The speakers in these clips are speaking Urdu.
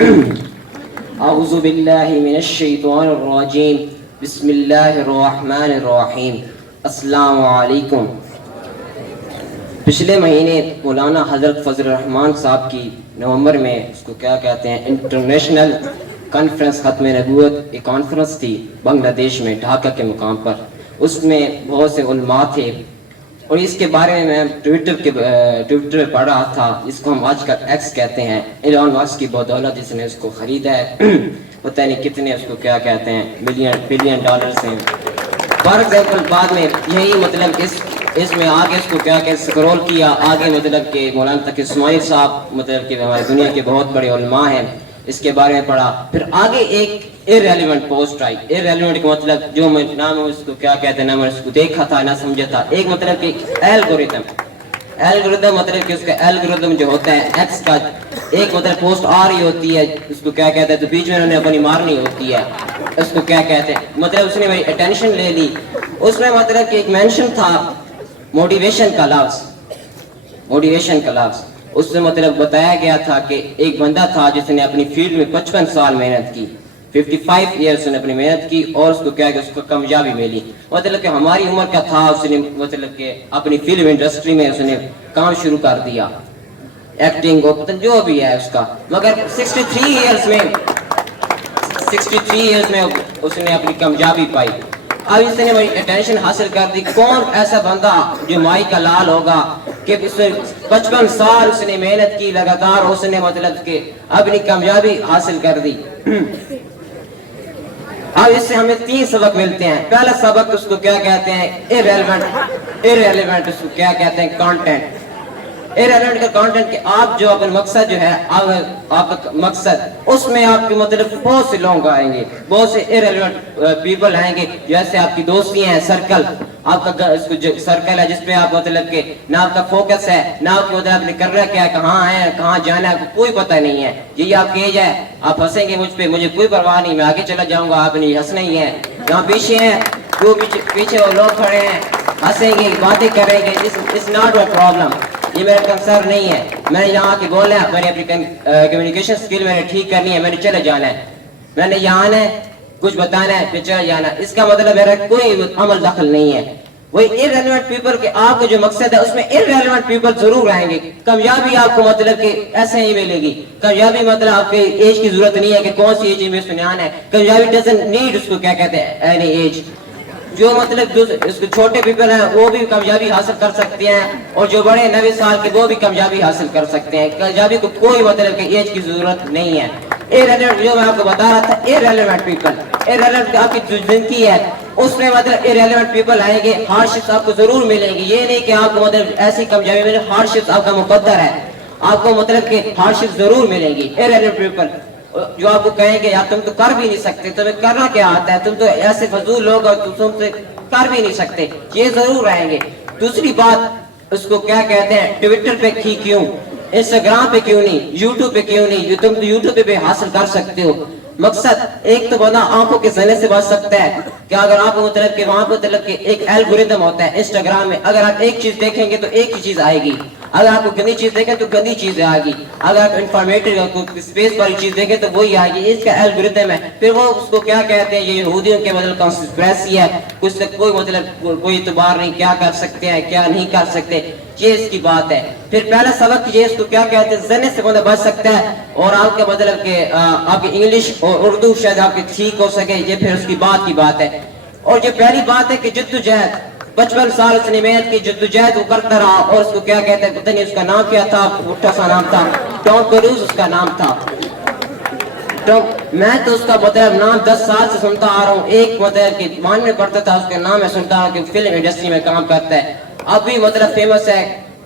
اعوذ باللہ من الشیطان الرجیم بسم اللہ الرحمن الرحیم. السلام علیکم. پچھلے مہینے مولانا حضرت فضل الرحمان صاحب کی نومبر میں اس کو کیا کہتے ہیں انٹرنیشنل کانفرنس ختم نبوت ایک کانفرنس تھی بنگلہ دیش میں ڈھاکہ کے مقام پر. اس میں بہت سے علماء تھے اور اس کے بارے میں میں ٹویٹر پڑھ رہا تھا. اس کو ہم آج کل ایکس کہتے ہیں. ایلان ماسک کی بدولت جس نے اس کو خریدا ہے پتہ نہیں کتنے اس کو کیا کہتے ہیں بلین ڈالرز ہیں. فار ایگزامپل بعد میں یہی مطلب اس میں آگے اس کو کیا کہ سکرول کیا آگے مطلب کہ مولانا تقی اسماعیل صاحب مطلب کہ ہماری دنیا کے بہت بڑے علماء ہیں اس کے بارے میں پڑھا. پھر آگے ایک irrelevant پوسٹ آئی. irrelevant کا مطلب جو میں نام اس کو کیا کہتے ہیں نہ میں اس کو دیکھا تھا نہ سمجھا تھا. ایک مطلب کہ الگوریتم مطلب کہ اس کا الگوریتم جو ہوتا ہے ایکس کا ایک مطلب پوسٹ آ رہی ہوتی ہے اس کو کیا کہتے ہیں تو بیچ میں انہوں نے اپنی مارنی ہوتی ہے اس کو کیا کہتے ہیں مطلب اس نے میری اٹینشن لے لی. اس میں مطلب کہ ایک مینشن تھا موٹیویشن کا لفظ. اس سے مطلب بتایا گیا تھا کہ ایک بندہ تھا جس نے اپنی فیلڈ میں 55 سال محنت کی 55 ایئرس نے اپنی محنت کی اور اس کو کیا کہ اس کو کامیابی ملی. مطلب کہ ہماری عمر کا تھا اس نے مطلب کہ اپنی فلم انڈسٹری میں اس نے کام شروع کر دیا ایکٹنگ اور پتہ جو بھی ہے اس کا. مگر 63 ایئرس میں اس نے اپنی کامیابی پائی. اب اس نے میری اٹینشن حاصل کر دی. کون ایسا بندہ جو مائی کا لال ہوگا کہ اس نے 55 سال اس نے محنت کی لگاتار اس نے مطلب کہ اپنی کامیابی حاصل کر دی. اب اس سے ہمیں 3 سبق ملتے ہیں. پہلا سبق اس کو کیا کہتے ہیں irrelevant اس کو کیا کہتے ہیں کانٹینٹ. irrelevant کا کانٹینٹ کہ آپ جو اپنا مقصد جو ہے آپ کا مقصد اس میں آپ کے مطلب بہت سے لوگ آئیں گے بہت سے irrelevant پیپل آئیں گے. جیسے آپ کی دوستی ہیں سرکل آپ کا اس کو سرکل ہے جس پہ آپ مطلب کہ نہ آپ کا فوکس ہے نہ آپ کو مطلب اپنے کرنا کیا ہے کہاں ہے کہاں جانا ہے کوئی پتہ نہیں ہے. یہی آپ کی ایج ہے آپ ہنسیں گے مجھ پہ مجھے کوئی پرواہ نہیں میں آگے چلا جاؤں گا آپ نے ہنسنا ہی ہے. جہاں پیچھے ہیں جو پیچھے وہ لوگ کھڑے ہیں ہنسیں گے باتیں کریں گے. It's not a problem. یہ میرا کنسرن نہیں ہے. میں نے یہاں کے بولنا ہے میں نے اپنی کمیونیکیشن سکل میں نے ٹھیک کرنی ہے میں نے چلے جانا ہے میں نے یہاں آنا ہے کچھ بتانا ہے پھر چلے جانا. اس کا مطلب میرا کوئی عمل دخل نہیں ہے. وہی irrelevant پیپل کہ آپ کا جو مقصد ہے اس میں irrelevant پیپل ضرور آئیں گے. کامیابی آپ کو مطلب کہ ایسے ہی ملے گی. کامیابی مطلب آپ کے ایج کی ضرورت نہیں ہے کہ کون سی ایج میں اس میں آنا ہے. کامیابی doesn't need اس کو کیا کہتے ہیں any age. جو مطلب اس کو چھوٹے پیپل ہیں وہ بھی کامیابی حاصل کر سکتے ہیں اور جو بڑے 90 سال کے وہ بھی کامیابی حاصل کر سکتے ہیں. کامیابی کو کوئی مطلب کہ ایج کی ضرورت نہیں ہے. irrelevant جو میں آپ کو بتا رہا تھا irrelevant پیپل irrelevant آپ کی جو زندگی ہے اس میں مطلب irrelevant پیپل آئیں گے. ہارڈشپس آپ کو ضرور ملیں گی. یہ نہیں کہ آپ کو مطلب ایسی کامیابی ملے. ہارڈشپس آپ کا مقدر ہے آپ کو مطلب کہ ہارڈشپس ضرور ملیں گی. irrelevant پیپل جو آپ کو کہیں گے یار تم تو کر بھی نہیں سکتے تمہیں کرنا کیا آتا ہے تم تو ایسے فضول لوگ اور تم سے کر بھی نہیں سکتے یہ ضرور آئیں گے. دوسری بات اس کو کیا کہتے ہیں ٹویٹر پہ کیوں انسٹاگرام پہ کیوں نہیں یوٹیوب پہ کیوں نہیں. تم تو یوٹیوب پہ حاصل کر سکتے ہو. مقصد ایک تو بندہ آنکھوں کے زنے سے بچ سکتا ہے کہ اگر آپ کو مطلب کہ وہاں پہ مطلب کہ ایک الگوریتم ہوتا ہے انسٹاگرام میں اگر آپ ایک چیز دیکھیں گے تو ایک ہی چیز آئے گی. اگر آپ کو گندی چیز دیکھیں تو گندی چیز آئے گی. اگر آپ انفارمیٹیو اسپیس والی چیز دیکھیں تو وہی آئے گی. اس کا الگوریتم ہے. پھر وہ اس کو کیا کہتے ہیں یہ یہودیوں کے مطلب کانسپریسی ہے کچھ سے کوئی مطلب کوئی اعتبار نہیں کیا کر سکتے ہیں کیا نہیں کر سکتے. یہ اس کی بات ہے. پھر پہلا سبق یہ اس کو کیا کہتے ہیں زنے سے بندہ بچ سکتا ہے اور آپ کا مطلب کہ آپ کی انگلش اور اردو شاید آپ کی ٹھیک ہو سکے. یہ پھر اس کی بات ہے. اور یہ پہلی بات ہے کہ جدوجہد 55 سال اس نے محنت کی جدوجہد وہ کرتا رہا اور اس کو کیا کہتے ہیں پتہ نہیں اس کا نام کیا تھا اٹھا سا نام تھا ٹام کروز اس کا نام تھا. میں تو اس کا مطلب نام 10 سال سے سنتا آ رہا ہوں. ایک مطلب کہ مان میں پڑھتا تھا اس کا نام میں سنتا ہوں کہ فلم انڈسٹری میں کام کرتا ہے. اب بھی مطلب فیمس ہے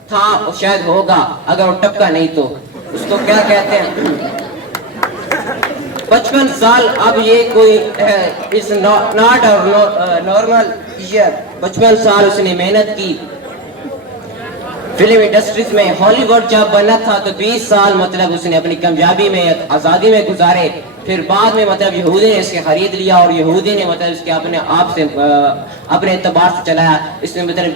تھا شاید ہوگا اگر وہ ٹپکا نہیں تو. اس کو کیا کہتے ہیں 55 سال. اب یہ کوئی اس ناٹ نارمل ایئر 55 سال اس نے محنت کی. فلم انڈسٹریز میں ہالی ووڈ جب بنا تھا تو 20 سال مطلب اس نے اپنی کامیابی میں آزادی میں گزارے. پھر بعد میں مطلب یہودی نے اس کے خرید لیا اور یہودی نے مطلب اس کے اپنے آپ سے اپنے اعتبار سے چلایا. اس نے مطلب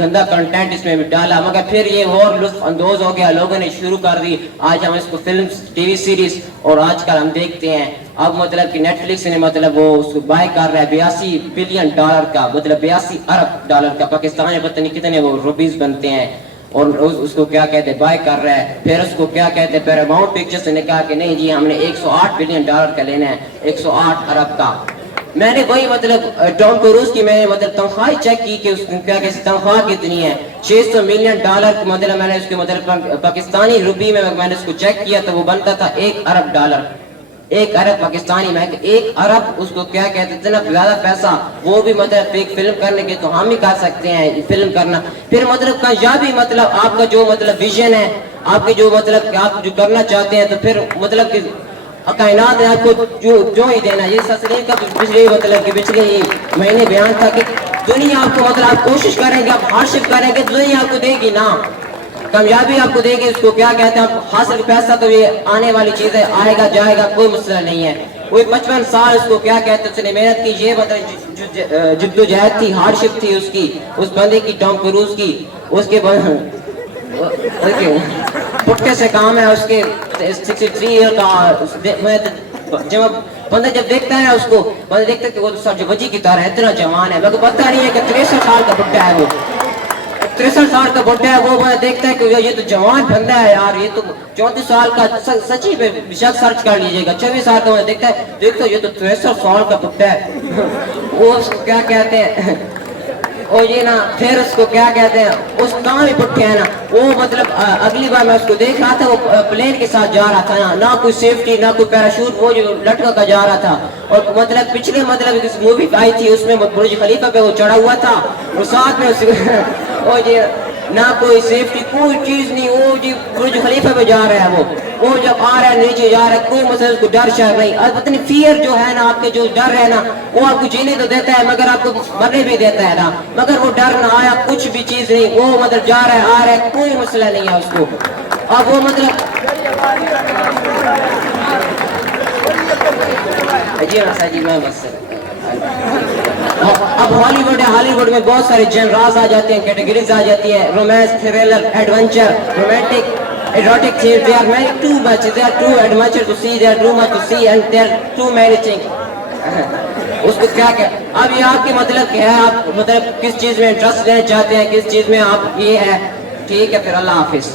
گندا کنٹینٹ اس میں ڈالا, مگر پھر یہ اور لطف اندوز ہو گیا, لوگوں نے شروع کر دی. آج ہم اس کو فلم ٹی وی سیریز اور آج کل ہم دیکھتے ہیں. اب مطلب کہ نیٹ فلکس نے مطلب وہ اس کو بائی کر رہا ہے $82 بلین کا, مطلب $82 ارب کا. پاکستان میں پتہ نہیں کتنے وہ روپیز بنتے ہیں, اور اس کو کیا کہتے ہیں بائی کر رہا ہے. پھر اس کو کیا کہتے ہیں پیراماؤنٹ پکچرز نے کہا کہ نہیں جی ہم نے $108 بلین کا لینا ہے, 108 ارب کا. میں نے وہی مطلب ٹام کروز کی میں نے مطلب تنخواہ چیک کی کہ اس کو کیا کہتے تنخواہ کتنی ہے. $600 ملین مطلب میں نے اس کے مطلب پاکستانی روپی میں نے اس کو چیک کیا تو وہ بنتا تھا $1 ارب. 1 ارب پاکستانی میں, 1 ارب اس کو کیا کہتے ہیں اتنا زیادہ پیسہ, وہ بھی مطلب ایک فلم کرنے کے تو ہم ہی کر سکتے ہیں فلم کرنا. پھر مطلب کامیابی مطلب آپ کا جو مطلب ویژن ہے, آپ کے جو مطلب کہ آپ جو کرنا چاہتے ہیں, تو پھر مطلب کہ کائنات نے آپ کو جو ہی دینا. یہ سسرین کا پچھلے ہی مہینے بیان تھا کہ دنیا آپ کو مطلب آپ کوشش کریں گے, آپ ہارڈشپ کریں گے, دنیا آپ کو دے گی نا, کامیابی آپ کو دے گی. اس کو کیا کہتے ہیں آپ حاصل پیسہ تو یہ آنے والی چیز ہے, آئے گا جائے گا, کوئی مسئلہ نہیں ہے. کوئی 55 سال اس کو کیا کہتے ہیں اس نے محنت کی, یہ مطلب جدوجہد تھی, ہارڈشپ تھی اس کی, اس بندے کی, ٹام کروز کی. اس کے پٹکے سے کام ہے اس کے 63 ایئر کا. جب بندہ جب دیکھتا ہے اس کو, بندہ دیکھتا ہے کہ وہ تو وجی کی طرح اتنا جوان ہے, مگر پتہ نہیں ہے کہ 63 سال کا پٹا ہے, وہ 63 سال کا بڑھتا ہے. وہ دیکھتا ہے کہ یہ تو جوان بندہ ہے یار, یہ تو 34 سال کا سچی پہ شک سرچ کر لیجئے گا, 24 سال کا دیکھتا ہے, دیکھتا ہے یہ تو 63 سال کا بڑھتا ہے. وہ اس کو کیا کہتے ہیں, اور یہ نا پھر اس کو کیا کہتے ہیں, اس کام ہی پٹھے ہیں نا. وہ مطلب اگلی بار میں اس کو دیکھ رہا تھا, وہ پلین کے ساتھ جا رہا تھا نا کوئی سیفٹی نہ کوئی پیراشوٹ, وہ جو لٹکا کا جا رہا تھا. اور مطلب پچھلے مطلب اس مووی آئی تھی اس میں برج خلیفہ پہ وہ چڑھا ہوا تھا, اور ساتھ میں اور یہ نہ کوئی سیفٹی کوئی چیز نہیں, وہ جی برج خلیفہ پہ جا رہا ہے. وہ جب آ رہا ہے نیچے جا رہا ہے, کوئی مسئلہ اس کو ڈر شر نہیں. البتہ فیئر جو ہے نا, آپ کے جو ڈر ہے نا, وہ آپ کو جینے تو دیتا ہے مگر آپ کو مرنے بھی دیتا ہے نا. مگر وہ ڈر نہ آیا, کچھ بھی چیز نہیں, وہ مطلب جا رہا ہے آ رہا ہے, کوئی مسئلہ نہیں ہے اس کو. اب وہ مطلب جی میں بس اب ہالی ووڈ ہے, ہالی ووڈ میں بہت سارے جنراز آ جاتے ہیں, کیٹیگریز آ جاتی ہیں, romance, thriller, adventure, romantic, erotic things. They are many too much. They are too adventure to see. They are too much to see, and there are too many things. اس کو کیا کہ اب یہ آپ کے مطلب کیا ہے, آپ مطلب کس چیز میں انٹرسٹ لینا چاہتے ہیں, کس چیز میں آپ یہ ہے. ٹھیک ہے پھر اللہ حافظ.